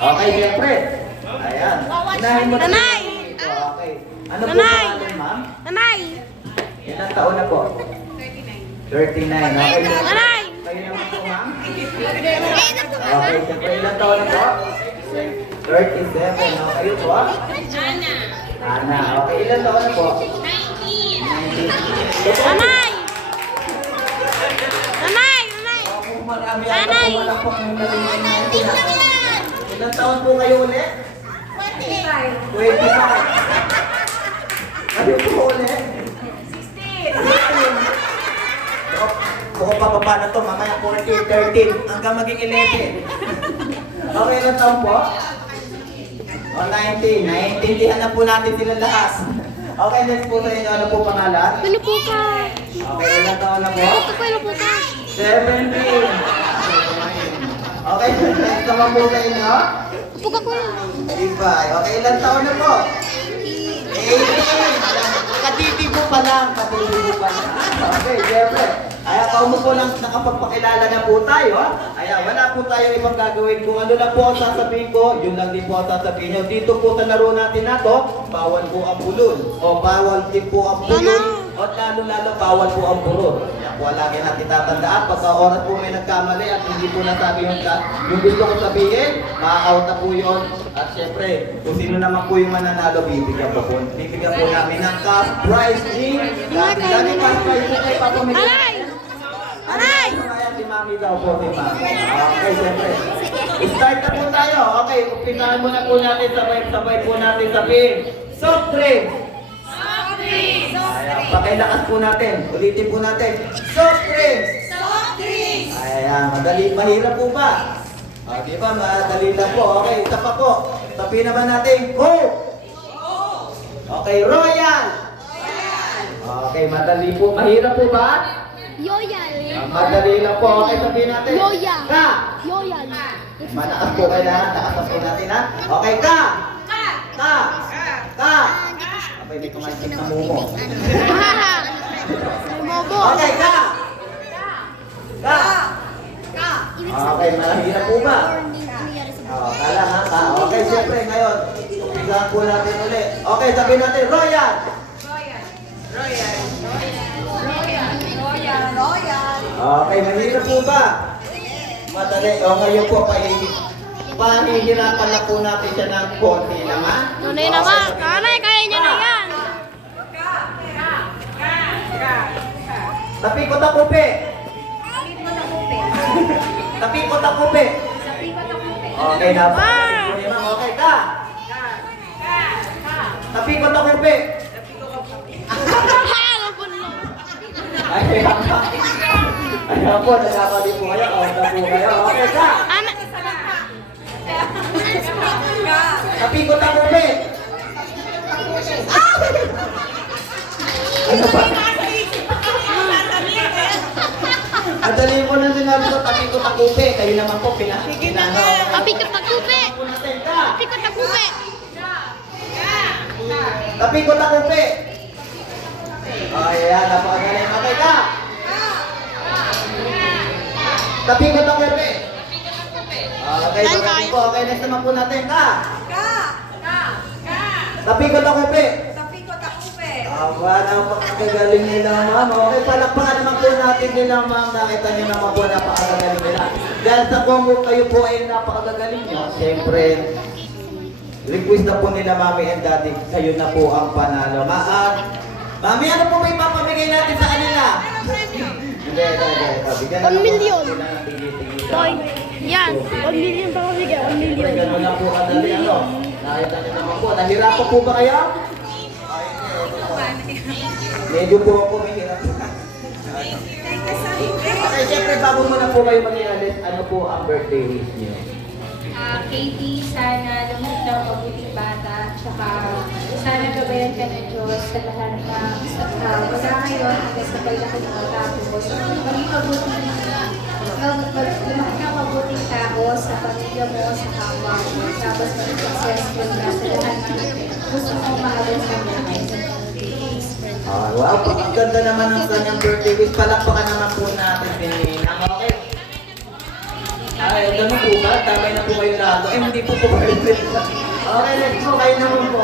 Okay, siyempre. Ayan. Unahin mo na. Nanay! Okay. Ano po Nanay! pangalan, ma'am? Nanay! Ilang taon na po? 39. Okay. Nanay! Kayo naman po, ma'am? Okay, siyempre ilang taon na po? 37. Okay, kayo po? Ana. Okay, ilang taon na po? 19. Nanay! Nanay! Nanay! Kung marami ang Nanay! pagkumalakpak ng narinig natin. Ilang taon po kayo ulit? 25. Ano po ulit? 16. Kung pababa na to, mamaya 14, 13, hanggang maging 11. Okay, ilang taon po? O, 19. Naiintindihan na po natin sila lahat. Okay, next po sa inyo. Ano po pangalan? Ano po ka? Okay, ilang taon na po? Ito po, ano po ka? 17. Okay, next naman po sa inyo. Upo ka kuya. 35. Okay, ilang taon na po? 18. Katitibo pa lang. Katitibo pa lang. Okay, siyempre. Kaya kaumo po lang nakapagpakilala na po tayo. Kaya wala po tayo ibang gagawin. Kung ano lang po ang sasabihin ko, yun lang din po ang sasabihin nyo. Dito po sa laro natin na to, bawal po ang bulol. O bawal din po ang bulol. O lalo-lalo bawal po ang burol. Kaya po lagi natin tatandaan. Pagka oras po may nagkamali at hindi po nasabi yung gusto ko sabihin, ma-out na po yun. At syempre, kung sino naman po yung mananalo, bibigyan po po. Bibigyan po namin ng cash prize ni Lagi cash prize po kay Papa Miguel. Nanay! Nanay! Ayan, si Mami daw po, si Mami. Okay, syempre. Start na po tayo. Okay, umpisahan muna po natin, sabay-sabay po natin sabihin. Soft drink! Ayan, pakilakas po natin. Ulitin po natin. Soft drink! Ayan, madali, mahirap po ba? Di ba, madali lang po. Okay, isa pa po. Sabihin naman natin, Coke! Okay, Royal! Okay, madali po. Mahirap po ba? Yoyal. Madali lang po. Okay, sabihin natin. Yoya. Ka! Yoyal. Malakas po kailangan. Takasan po natin, ha? Okay, ka! Ka! Ka! Okay, hindi ko makikita na mumo. Mobo. Okay, ka! Ka! Okay, mahirap po ba? Kala ha, ka. Okay, siyempre, ngayon, umpisahan po natin ulit. Okay, sabihin natin, Royal! Okay, mahirap po ba? Madali. O ngayon po, pahihirapan na po natin siya ng konti naman. Nanay naman. Nanay, kaya niya na yan. Tapikot ang kupi. Tapikot ang kupi. Okay na po. Okay ka. Tapikot ang kupi. Ayan po, nagkakali po kayo. Okay na po kayo. Okay ka. Tapikot ang kupi. Ano ba? Adali mo na sinabi ko, tapikot ang kupi. Kayo naman po, pinano. Tapikot na kupe. Tapikot na kupe. Tapikot ang kupi. Ayan, napakagaling. Okay ka. Tapikot ang kupi. Okay, magaling po. Okay, next naman po natin. Ka. Tapikot ang kupi. Aba, napakagaling nila, ma'am. Okay, palakpakan naman po natin nila, ma'am. Nakita niyo naman po, napakagaling nila. Dahil sa kung kayo po ay napakagaling niyo, siyempre, request na po nila, Mami and Daddy, kayo na po ang panalo. Mami, ano po may papamigay natin sa kanila? Hindi. Bigyan na 1 million. sila ng tigil-tigil. Boy, yan. 1 million pa kasi kaya 1 million. Ganun lang po kadali, ano? Nakita niyo naman po. Nahirapan po ba kayo? Medyo po ako may hirap. Okay, syempre bago muna po kayo mag-ialis, ano po ang birthday wish niyo? Katie, sana lumit ng mabuting bata, tsaka sana gabayan ka ng Diyos sa lahat na wala ngayon hanggang sa paglaki ng matapos. Maging lumaki ng mabuting tao sa pamilya mo, sa kapwa mo, tapos maging successful na sa lahat ng gusto mong mahabol sa buhay. Wow, ang ganda naman ng kanyang birthday wish. Palakpakan naman po natin din. Okay. Ay, alam mo po ba? Damay na po kayo lahat. Eh, hindi po po perfect. Okay, let's go. Kayo naman po.